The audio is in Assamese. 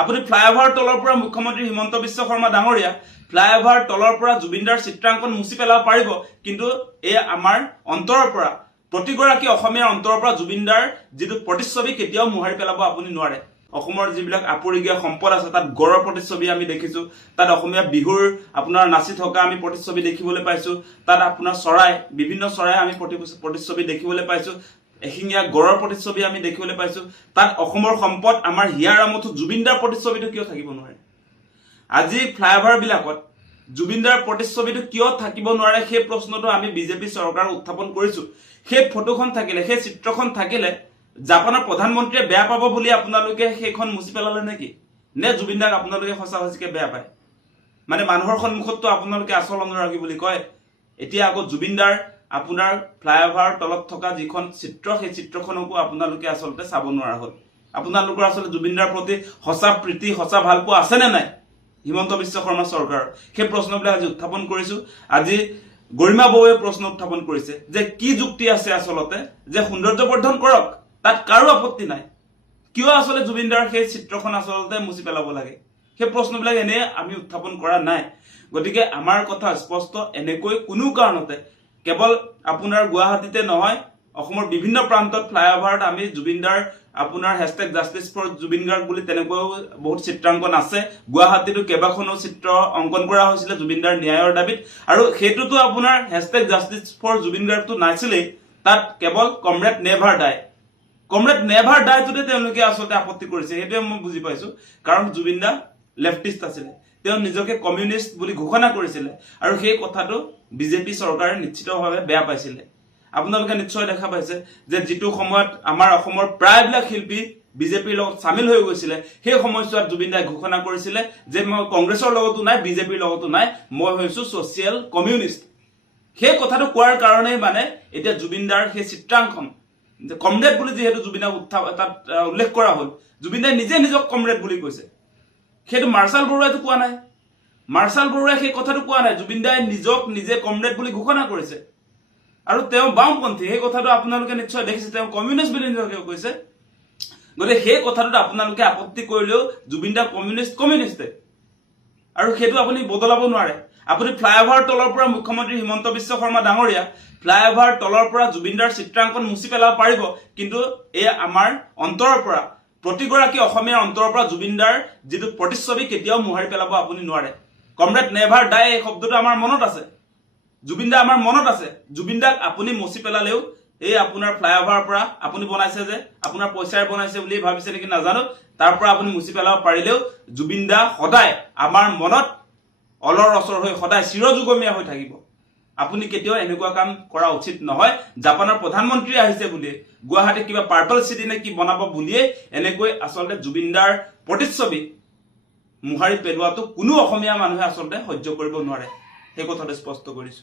আপুনি ফ্লাইঅভাৰ তলৰ পৰা মুখ্যমন্ত্ৰী হিমন্ত বিশ্ব শৰ্মা ডাঙৰীয়া ফ্লাইঅভাৰ তলৰ পৰা জুবিনদাৰ চিত্ৰাংকন মুছি পেলাব পাৰিব, কিন্তু এই আমাৰ অন্তৰৰ পৰা প্ৰতিগৰাকী অসমীয়াৰ অন্তৰৰ পৰা জুবিনদাৰ যিটো প্ৰতিচ্ছবি কেতিয়াও মোহাৰি পেলাব আপুনি নোৱাৰে। অসমৰ যিবিলাক আপুৰুগীয়া সম্পদ আছে তাত গড়ৰ প্ৰতিচ্ছবি আমি দেখিছো, তাত অসমীয়া বিহুৰ আপোনাৰ নাচি থকা আমি প্ৰতিচ্ছবি দেখিবলৈ পাইছো, তাত আপোনাৰ চৰাই বিভিন্ন চৰাই আমি প্ৰতিচ্ছবি দেখিবলৈ পাইছো, এশিঙীয়া গড়ৰ প্ৰতিচ্ছবি আমি দেখিবলৈ পাইছো। তাত অসমৰ সম্পদ আমাৰ হিয়াৰ আমঠু জুবিনদাৰ প্ৰতিচ্ছবিটো কিয় থাকিব নোৱাৰে? আজি ফ্লাইঅভাৰ বিলাকত জুবিনদাৰ প্ৰতিচ্ছবিটো কিয় থাকিব নোৱাৰে সেই প্ৰশ্নটো আমি বিজেপি চৰকাৰক উত্থাপন কৰিছো। সেই ফটোখন থাকিলে, সেই চিত্ৰখন থাকিলে জাপানৰ প্ৰধানমন্ত্ৰীয়ে বেয়া পাব বুলি আপোনালোকে সেইখন মুছি পেলালে নেকি? নে জুবিনদাক আপোনালোকে সঁচা সঁচিকে বেয়া পায়? মানে মানুহৰ সন্মুখততো আপোনালোকে আচল অনুৰাগী বুলি কয়, এতিয়া আকৌ জুবিনদাৰ আপোনাৰ ফ্লাইঅভাৰ তলত থকা যিখন চিত্ৰ সেই চিত্ৰখনকো আপোনালোকে আচলতে চাব নোৱাৰা হ'ল। আপোনালোকৰ আচলতে জুবিনদাৰ প্ৰতি সঁচা প্ৰীতি সঁচা ভালপোৱা আছে নে নাই হিমন্ত বিশ্ব শৰ্মা চৰকাৰৰ? সেই প্ৰশ্নবিলাক আজি উত্থাপন কৰিছো। আজি গৰিমা বৌৱে প্ৰশ্ন উত্থাপন কৰিছে যে কি যুক্তি আছে আচলতে যে সৌন্দৰ্যবৰ্ধন কৰক, তাত কাৰো আপত্তি নাই, কিয় আচলতে জুবিনদাৰ সেই চিত্ৰখন আচলতে মুছি পেলাব লাগে? সেই প্ৰশ্নবিলাক এনে আমি উত্থাপন কৰা নাই। গতিকে আমাৰ কথা স্পষ্ট, এনেকৈ কোনো কাৰণতে কেৱল আপোনাৰ গুৱাহাটীতে নহয় অসমৰ বিভিন্ন প্ৰান্তত ফ্লাইঅভাৰত আমি জুবিনদাৰ আপোনাৰ #JusticeForJubinGarg বুলি তেনেকৈও বহুত চিত্ৰাংকন আছে। গুৱাহাটীতো কেইবাখনো চিত্ৰ অংকন কৰা হৈছিলে জুবিনদাৰ ন্যায়ৰ দাবীত, আৰু সেইটোতো আপোনাৰ #JusticeForJubinGargটো নাছিলেই, তাত কেৱল কমৰেড নেভাৰ ডাই, কমৰেড নেভাৰ ডাইটোতে তেওঁলোকে আচলতে আপত্তি কৰিছে। সেইটোৱে মই বুজি পাইছো, কাৰণ জুবিনদা লেফটিষ্ট আছিলে, তেওঁ নিজকে কমিউনিষ্ট বুলি ঘোষণা কৰিছিলে, আৰু সেই কথাটো বিজেপি চৰকাৰে নিশ্চিতভাৱে বেয়া পাইছিলে। আপোনালোকে নিশ্চয় দেখা পাইছে যে যিটো সময়ত আমাৰ অসমৰ প্ৰায়বিলাক শিল্পী বিজেপিৰ লগত চামিল হৈ গৈছিলে, সেই সময়ছোৱাত জুবিনদাই ঘোষণা কৰিছিলে যে মই কংগ্ৰেছৰ লগতো নাই, বিজেপিৰ লগতো নাই, মই হৈছো ছচিয়েল কমিউনিষ্ট। সেই কথাটো কোৱাৰ কাৰণেই মানে এতিয়া জুবিনদাৰ সেই চিত্ৰাংকন কমৰেড বুলি যিহেতু জুবিনদাক তাত উল্লেখ কৰা হ'ল, জুবিনদাই নিজে নিজক কমৰেড বুলি কৈছে। সেইটো মাৰ্চাল বৰুৱাইতো কোৱা নাই, মাৰ্চাল বৰুৱাই সেই কথাটো কোৱা নাই, জুবিনদাই নিজক নিজে কমৰেড বুলি ঘোষণা কৰিছে। আৰু তেওঁ বাওঁপন্থী, সেই কথাটো আপোনালোকে নিশ্চয় দেখিছে, তেওঁ কমিউনিষ্ট বুলি নিজকে কৈছে। গতিকে সেই কথাটোত আপোনালোকে আপত্তি কৰিলেও জুবিনদা কমিউনিষ্টে, আৰু সেইটো আপুনি বদলাব নোৱাৰে। আপুনি ফ্লাইঅভাৰ তলৰ পৰা মুখ্যমন্ত্ৰী হিমন্ত বিশ্ব শৰ্মা ডাঙৰীয়া ফ্লাইঅভাৰ তলৰ পৰা জুবিনদাৰ চিত্ৰাংকন মুছি পেলাব পাৰিব, কিন্তু এই আমাৰ অন্তৰৰ পৰা প্ৰতিগৰাকী অসমীয়াৰ অন্তৰৰ পৰা জুবিনদাৰ যিটো প্ৰতিচ্ছবি কেতিয়াও মোহাৰি পেলাব আপুনি নোৱাৰে। কমৰেড নেভাৰ ডাই এই শব্দটো আমাৰ মনত আছে, জুবিনদা আমাৰ মনত আছে। জুবিনদাক আপুনি মচি পেলালেও এই আপোনাৰ ফ্লাইঅভাৰৰ পৰা আপুনি বনাইছে যে আপোনাৰ পইচাৰে বনাইছে বুলি ভাবিছে নেকি নাজানো, তাৰ পৰা আপুনি মুছি পেলাব পাৰিলেও জুবিনদা সদায় আমাৰ মনত অলৰ অচৰ হৈ সদায় চিৰযুগমীয়া হৈ থাকিব। আপুনি কেতিয়াও এনেকুৱা কাম কৰা উচিত নহয়। জাপানৰ প্ৰধানমন্ত্ৰী আহিছে বুলিয়ে গুৱাহাটীত কিবা পাৰ্পল চিটি নে কি বনাব বুলিয়ে এনেকৈ আচলতে জুবিনদাৰ প্ৰতিচ্ছবি মোহাৰি পেলোৱাটো কোনো অসমীয়া মানুহে আচলতে সহ্য কৰিব নোৱাৰে। সেই কথাটো স্পষ্ট কৰিছো।